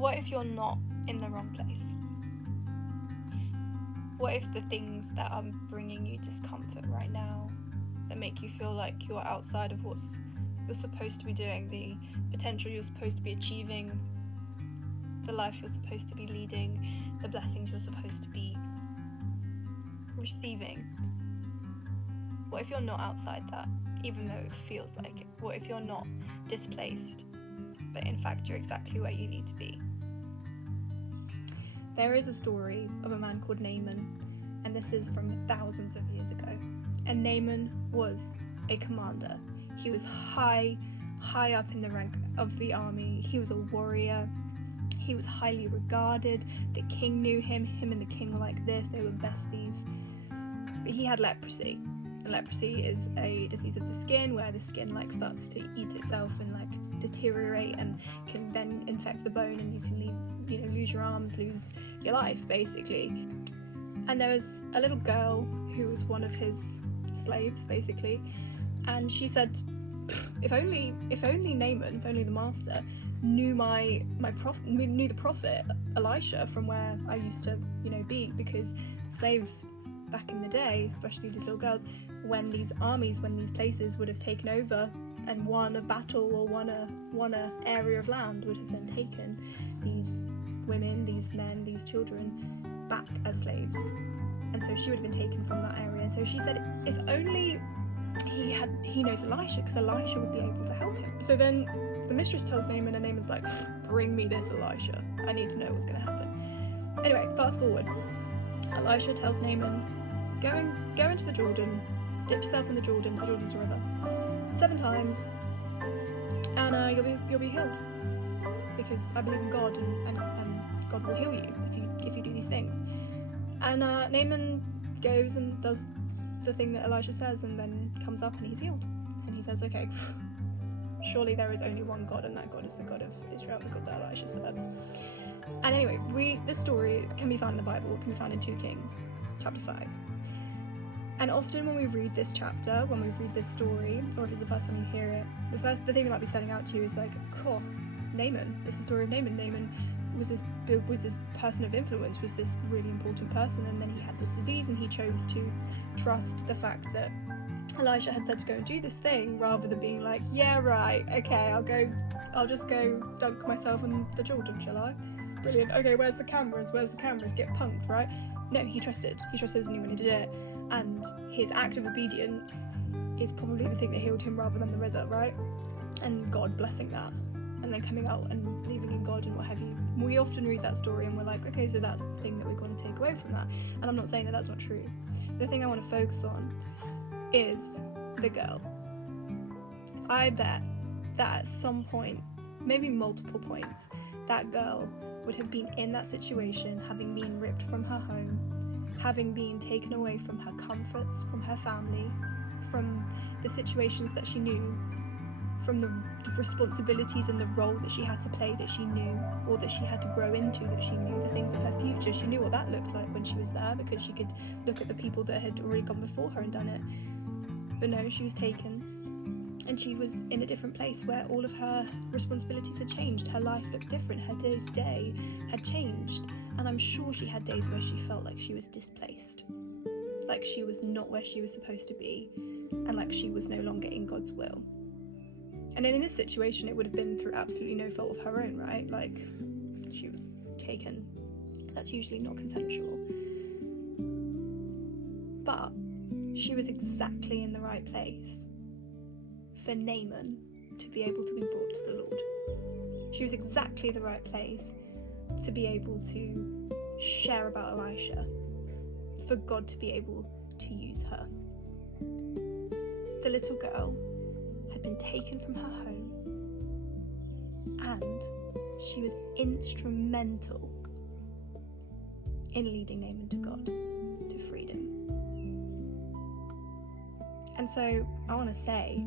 What if you're not in the wrong place? What if the things that are bringing you discomfort right now, that make you feel like you're outside of what you're supposed to be doing, the potential you're supposed to be achieving, the life you're supposed to be leading, the blessings you're supposed to be receiving? What if you're not outside that, even though it feels like it? What if you're not displaced, but in fact you're exactly where you need to be? There is a story of a man called Naaman, and this is from thousands of years ago. And Naaman was a commander. He was high up in the rank of the army. He was a warrior. He was highly regarded. The king knew him. Him and the king were like this. They were besties. But he had leprosy. And leprosy is a disease of the skin, where the skin starts to eat itself and deteriorate, and can then infect the bone, and you can lose your arms, lose your life, basically. And there was a little girl who was one of his slaves, basically, and she said, if only Naaman, if only the master knew knew the prophet Elisha from where I used to be, because slaves back in the day, especially these little girls, when these armies, when these places would have taken over and won a battle or won a area of land, would have then taken these women, these men, these children back as slaves. And so she would have been taken from that area. And so she said, if only he knows Elisha, because Elisha would be able to help him. So then the mistress tells Naaman, and Naaman's like, bring me this Elisha. I need to know what's going to happen. Anyway, fast forward. Elisha tells Naaman, go into the Jordan, dip yourself in the Jordan. The Jordan's a river, 7 times, and you'll be healed, because I believe in God, and God will heal you if you do these things. And Naaman goes and does the thing that Elisha says, and then comes up and he's healed. And he says, okay, surely there is only one God, and that God is the God of Israel, the God that Elisha serves. And anyway, this story can be found in the Bible. It can be found in 2 Kings chapter 5. And often when we read this chapter, when we read this story, or if it's the first time you hear it, the thing that might be standing out to you is like, cool, Naaman. It's the story of Naaman. Naaman was this person of influence, was this really important person, and then he had this disease, and he chose to trust the fact that Elisha had said to go and do this thing, rather than being like, yeah, right, okay, I'll just go dunk myself in the Jordan, shall I? Brilliant. Okay, where's the cameras? Get punked, right? No, he trusted anyone who did it, and his act of obedience is probably the thing that healed him rather than the river, right? And God blessing that, and then coming out and believing in God and what have you. We often read that story and we're like, okay, so that's the thing that we're going to take away from that. And I'm not saying that that's not true. The thing I want to focus on is the girl. I bet that at some point, maybe multiple points, that girl would have been in that situation, having been ripped from her home, having been taken away from her comforts, from her family, from the situations that she knew, from the responsibilities and the role that she had to play that she knew, or that she had to grow into that she knew, the things of her future. She knew what that looked like when she was there, because she could look at the people that had already gone before her and done it. But no, she was taken, and she was in a different place where all of her responsibilities had changed. Her life looked different. Her day-to-day had changed. And I'm sure she had days where she felt like she was displaced, like she was not where she was supposed to be, and like she was no longer in God's will. And then in this situation, it would have been through absolutely no fault of her own, right? Like, she was taken. That's usually not consensual. But she was exactly in the right place for Naaman to be able to be brought to the Lord. She was exactly the right place to be able to share about Elisha, for God to be able to use her. The little girl had been taken from her home, and she was instrumental in leading Naaman to God, to freedom. And so I want to say,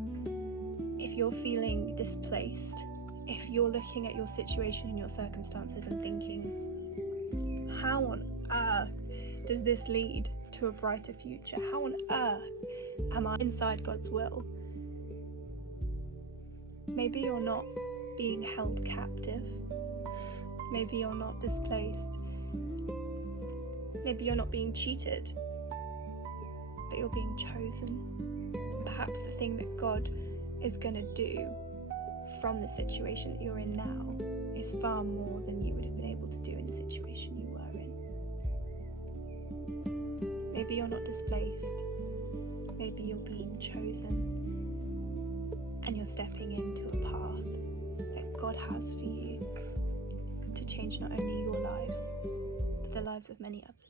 if you're feeling displaced, if you're looking at your situation and your circumstances and thinking, how on earth does this lead to a brighter future? How on earth am I inside God's will? Maybe you're not being held captive. Maybe you're not displaced. Maybe you're not being cheated, but you're being chosen. Perhaps the thing that God is going to do from the situation that you're in now is far more than you would have been able to do in the situation you were in. Maybe you're not displaced. Maybe you're being chosen, and you're stepping into a path that God has for you to change not only your lives, but the lives of many others.